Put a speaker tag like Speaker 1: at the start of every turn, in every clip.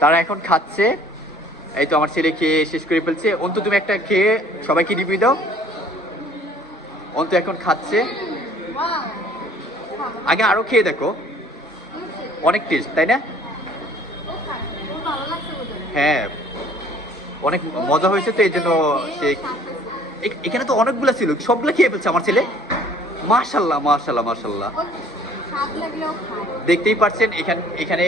Speaker 1: তারা এখন খাচ্ছে। এই তো আমার ছেলে খেয়ে শেষ করে ফেলছে। অন্তু, তুমি একটা খেয়ে সবাইকে রিভিউ দাও। অন্তু এখন খাচ্ছে। আগে আরও খেয়ে দেখো। অনেক টেস্ট তাই না? হ্যাঁ। অনেক মজা হয়েছে তো, এই জন্য সে এখানে তো অনেকগুলো ছিল। সবগুলো খেয়ে ফেলছে আমার ছেলে। মাশাল্লাহ মাশাল্লাহ মাশাল্লাহ। দেখতেই পাচ্ছেন এখানে এখানে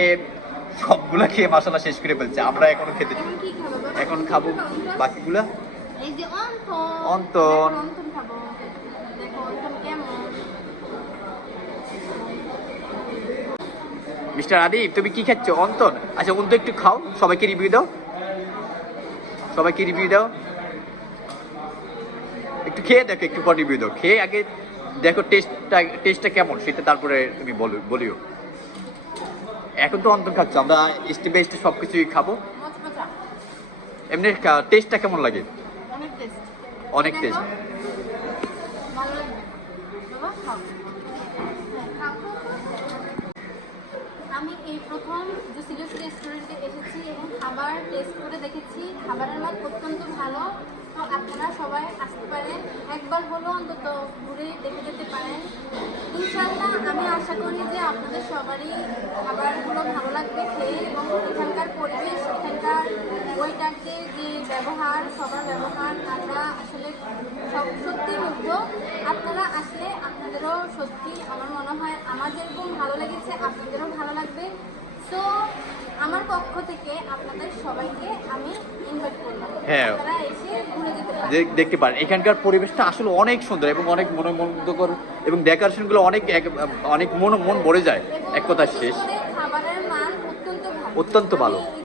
Speaker 1: সবগুলা খেয়ে মাশাল্লাহ শেষ করে ফেলছে। আমরা এখনও খেতে এখন খাব বাকিগুলা।
Speaker 2: অন্তন
Speaker 1: মিস্টার আদিব তুমি কি খাচ্ছ? অন্তন আচ্ছা অন্ত একটু খাও। সবাইকে রিভিউ দাও। সবাইকে রিভিউ দাও। একটু খেয়ে দেখো একটু পর রিভিউ দাও। খেয়ে আগে দেখো টেস্টটা টেস্টটা কেমন সেটা তারপরে তুমি বলো বলিও। এখন তো অন্তর খাচ্ছ আমরা স্টেপ বাই স্টেপ সব কিছুই খাব। এমনি টেস্টটা কেমন লাগে?
Speaker 2: অনেক টেস্ট হ্যাঁ। আমি এই প্রথম জুসিলিয়াস রেস্টুরেন্টে এসেছি এবং খাবার টেস্ট করে দেখেছি। খাবারের মান অত্যন্ত ভালো। তো আপনারা সবাই আসতে পারেন। একবার হলো অন্তত ঘুরে দেখে যেতে পারেন ইনশাআল্লাহ আমি আশা করি যে আপনাদের সবারই খাবারগুলো ভালো লাগবে খেয়ে এবং এখানকার পরিবেশ এখানকার ওয়েটারদের যে ব্যবহার সবার ব্যবহার আমরা আসলে সব সত্যি মুগ্ধ আপনারা আসলে আপনাদেরও সত্যি আমার মনে হয় আমার যেরকম ভালো লেগেছে আপনাদেরও ভালো লাগবে। সো আমার পক্ষ থেকে আপনাদের সবাইকে আমি ইনভাইট করলাম
Speaker 1: হ্যাঁ।
Speaker 2: আপনারা এসে ঘুরে যেতে পারেন
Speaker 1: দে- দেখতে পারেন। এখানকার পরিবেশটা আসলে অনেক সুন্দর এবং অনেক মনোমুগ্ধকর এবং ডেকোরেশনগুলো অনেক অনেক মন মন ভরে যায়। এক কথা শেষ।
Speaker 2: অত্যন্ত ভালো।